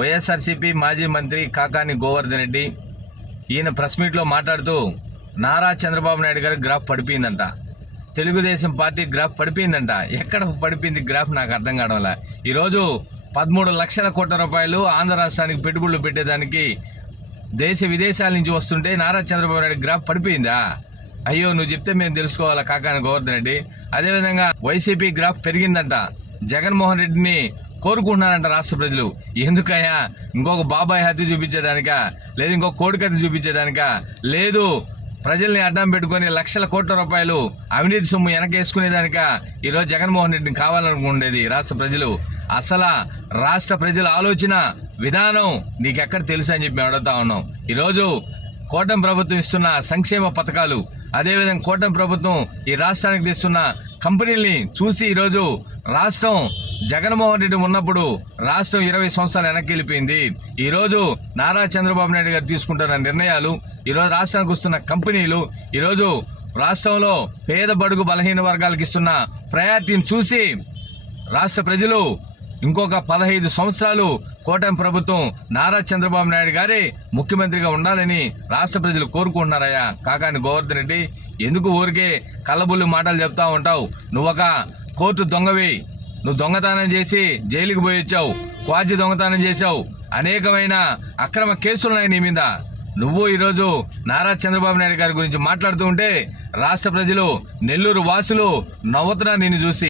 వైఎస్ఆర్సీపీ మాజీ మంత్రి కాకాని గోవర్ధన్ రెడ్డి ఈయన ప్రెస్ మీట్లో మాట్లాడుతూ నారా చంద్రబాబు నాయుడు గారి గ్రాఫ్ పడిపోయిందంట. తెలుగుదేశం పార్టీ గ్రాఫ్ పడిపోయిందంట. ఎక్కడ పడిపోయింది గ్రాఫ్ నాకు అర్థం కావడంలా ఈరోజు పదమూడు లక్షల కోట్ల రూపాయలు ఆంధ్ర రాష్ట్రానికి పెట్టుబడులు పెట్టేదానికి దేశ విదేశాల నుంచి వస్తుంటే నారా చంద్రబాబు నాయుడు గ్రాఫ్ పడిపోయిందా? అయ్యో నువ్వు చెప్తే మేము తెలుసుకోవాలా కాకాని గోవర్ధన్ రెడ్డి. అదేవిధంగా వైసీపీ గ్రాఫ్ పెరిగిందంట. జగన్మోహన్ రెడ్డిని కోరుకుంటున్నారంట రాష్ట్ర ప్రజలు. ఎందుకయ్యా? ఇంకొక బాబాయ్ హత్య చూపించేదానిక? లేదు ఇంకొక కోడి కత్తి చూపించేదానిక? లేదు ప్రజల్ని అడ్డం పెట్టుకొని లక్షల కోట్ల రూపాయలు అవినీతి సొమ్ము వెనకేసుకునేదానిక? ఈరోజు జగన్మోహన్ రెడ్డిని కావాలనుకుండేది రాష్ట్ర ప్రజలు. అసలు రాష్ట్ర ప్రజల ఆలోచన విధానం నీకెక్కడ తెలుసు అని చెప్పి మేము అడుగుతా ఉన్నాం. ఈరోజు కోటం ప్రభుత్వం ఇస్తున్న సంక్షేమ పథకాలు అదేవిధంగా కోటం ప్రభుత్వం ఈ రాష్ట్రానికి తెస్తున్న కంపెనీల్ని చూసి ఈరోజు రాష్ట్రం జగన్మోహన్ రెడ్డి ఉన్నప్పుడు రాష్ట్రం ఇరవై సంవత్సరాలు వెనక్కి వెళ్ళిపోయింది. ఈరోజు నారా చంద్రబాబు నాయుడు గారు తీసుకుంటున్న నిర్ణయాలు ఈరోజు రాష్ట్రానికి వస్తున్న కంపెనీలు ఈరోజు రాష్ట్రంలో పేద బడుగు బలహీన వర్గాలకు ఇస్తున్న ప్రయారిటీని చూసి రాష్ట్ర ప్రజలు ఇంకొక పదహైదు సంవత్సరాలు కూటమి ప్రభుత్వం నారా చంద్రబాబు నాయుడు గారే ముఖ్యమంత్రిగా ఉండాలని రాష్ట్ర ప్రజలు కోరుకుంటున్నారయ్యా. కాకాని గోవర్ధన్ రెడ్డి ఎందుకు ఊరికే కళ్ళబుల్లి మాటలు చెప్తా ఉంటావు? నువ్వొక కోర్టు దొంగవి. నువ్వు దొంగతనం చేసి జైలుకి పోయి వచ్చావు. క్వాజీ దొంగతనం చేశావు. అనేకమైన అక్రమ కేసులున్నాయి నీ మీద. నువ్వు ఈరోజు నారా చంద్రబాబు నాయుడు గారి గురించి మాట్లాడుతూ ఉంటే రాష్ట్ర ప్రజలు నెల్లూరు వాసులు నవ్వుతున్నారు నిన్ను చూసి.